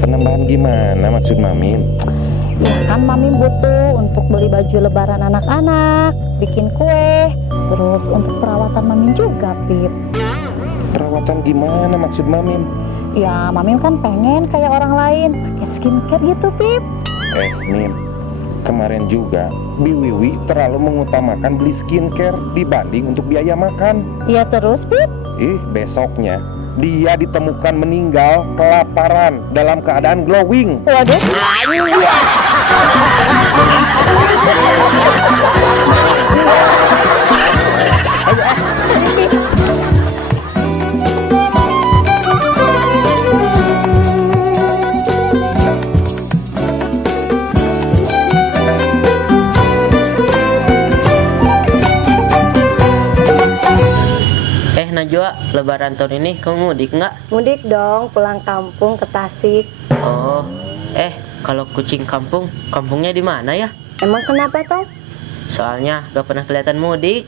Penambahan gimana maksud Mami? Ya kan Mami butuh untuk beli baju lebaran anak-anak, bikin kue, terus untuk perawatan Mami juga, Pip. Perawatan gimana maksud Mami? Ya Mami kan pengen kayak orang lain, pakai skincare gitu, Pip. Mim, kemarin juga Bi Wiwi terlalu mengutamakan beli skincare dibanding untuk biaya makan. Iya terus, Pip. Besoknya dia ditemukan meninggal kelaparan dalam keadaan glowing. Waduh. Najwa, lebaran tahun ini kamu mudik nggak? Mudik dong, pulang kampung ke Tasik. Oh, kalau kucing kampung, kampungnya di mana ya? Emang kenapa toh? Soalnya gak pernah kelihatan mudik.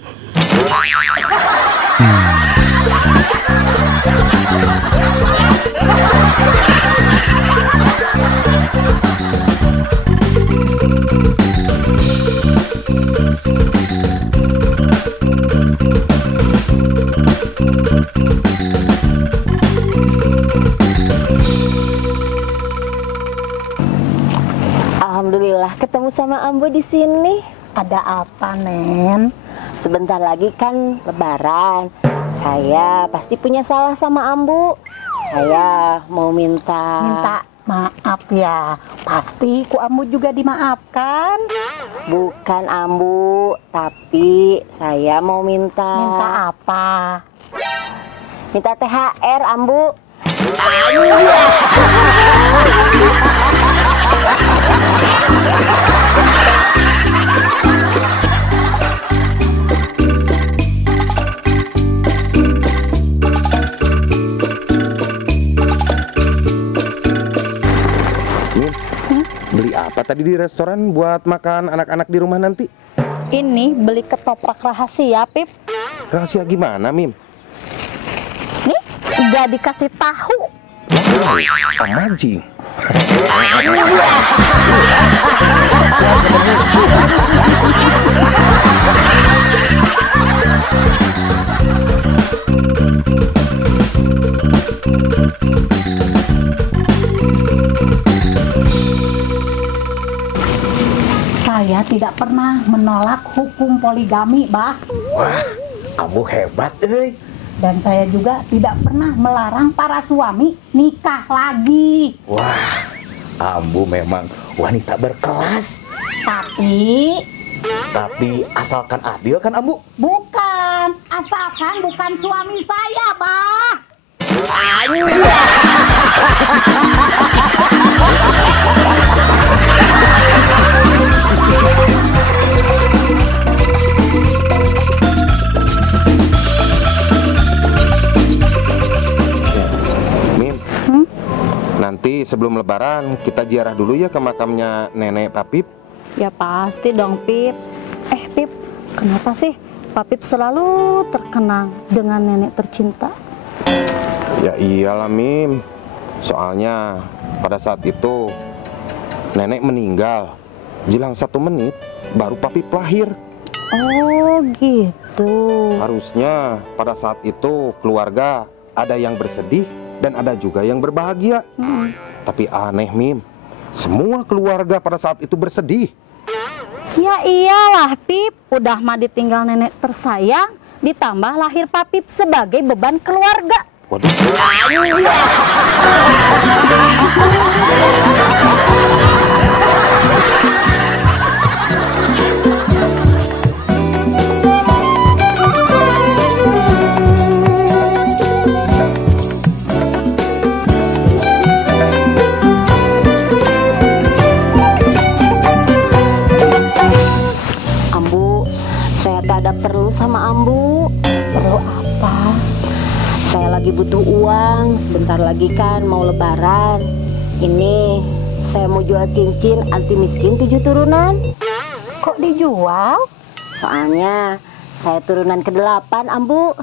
Alhamdulillah ketemu sama Ambu di sini. Ada apa, Nen? Sebentar lagi kan lebaran. Saya pasti punya salah sama Ambu. Saya mau minta maaf ya. Pasti ku Ambu juga dimaafkan. Bukan Ambu, tapi saya mau minta apa? Minta THR, Ambu. Beli apa tadi di restoran buat makan anak-anak di rumah nanti? Ini beli ketoprak rahasia, Pip. Rahasia gimana, Mim? Nih, gak dikasih tahu. Amajing. Saya tidak pernah menolak hukum poligami, Bah. Wah, Ambu hebat, euy. Dan saya juga tidak pernah melarang para suami nikah lagi. Wah, Ambu memang wanita berkelas. Tapi asalkan adil kan, Ambu? Bukan, asalkan bukan suami saya, Bah. Nanti sebelum lebaran kita ziarah dulu ya ke makamnya nenek Papip. Ya pasti dong, Pip. Pip, kenapa sih Papip selalu terkenang dengan nenek tercinta? Ya iyalah, Mim. Soalnya pada saat itu nenek meninggal. Jelang 1 menit baru Papip lahir. Oh gitu. Harusnya pada saat itu keluarga ada yang bersedih dan ada juga yang berbahagia. Tapi aneh, Mim. Semua keluarga pada saat itu bersedih. Ya iyalah, Pip. Udah mah ditinggal nenek tersayang, ditambah lahir Papip sebagai beban keluarga. Waduh. Ada perlu sama Ambu. Perlu apa? Saya lagi butuh uang. Sebentar lagi kan mau lebaran. Ini saya mau jual cincin anti miskin 7 turunan. Kok dijual? Soalnya saya turunan ke-8, Ambu.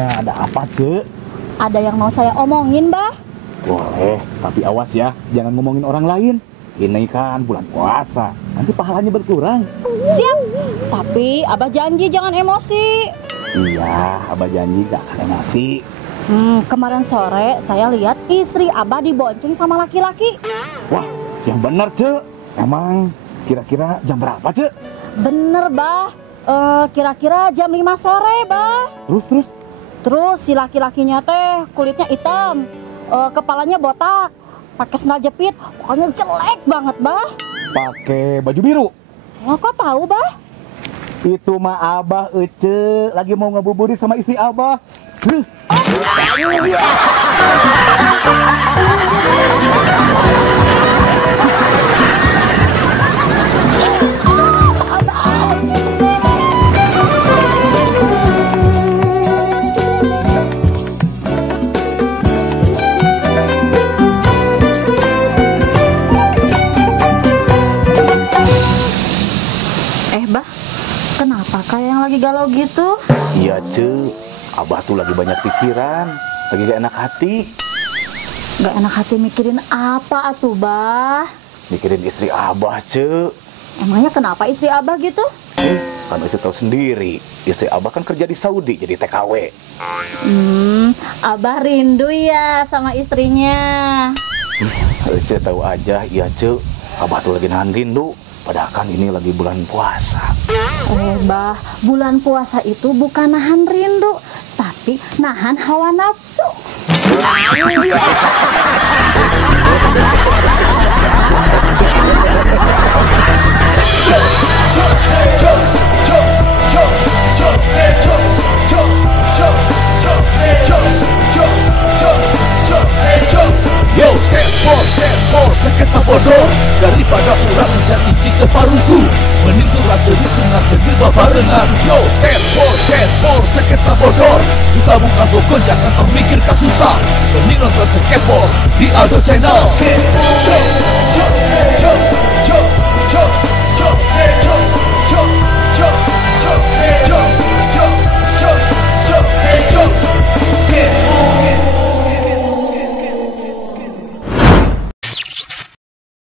Memangnya ada apa, Cek? Ada yang mau saya omongin, Bah? Boleh, tapi awas ya, jangan ngomongin orang lain. Ini kan bulan puasa, nanti pahalanya berkurang. Siap. Tapi Abah janji jangan emosi. Iya, Abah janji gak akan emosi. Kemarin sore saya lihat istri Abah dibonceng sama laki-laki. Wah, yang benar, Cek. Emang kira-kira jam berapa, Cek? Bener, Bah. Kira-kira jam 5 sore, Bah. Terus? Terus si laki-lakinya teh kulitnya hitam, kepalanya botak, pakai sandal jepit, pokoknya jelek banget, Bah. Pakai baju biru. Lo kok tahu, Bah? Itu mah Abah Ece lagi mau ngebuburit sama istri Abah. Bah, kenapa kayak yang lagi galau gitu? Iya, Cek. Abah tuh lagi banyak pikiran, lagi gak enak hati. Gak enak hati mikirin apa atuh, Bah? Mikirin istri Abah, Cek. Emangnya kenapa istri Abah gitu? Kan Ece tahu sendiri, istri Abah kan kerja di Saudi jadi TKW. Abah rindu ya sama istrinya. Ece tahu aja, iya, Cek. Abah tuh lagi nahan rindu. Padahal kan ini lagi bulan puasa. Bah, bulan puasa itu bukan nahan rindu, tapi nahan hawa nafsu. Yo, skateboard, sakit sabodor. Daripada kurang menjadi cita paruku, mending surah serit sunat segil babarengan. Yo, skateboard, sakit sabodor. Suka buka bokon, jangan termikir kasusah. Mending nonton skateboard di Aldo Channel. Skateboard,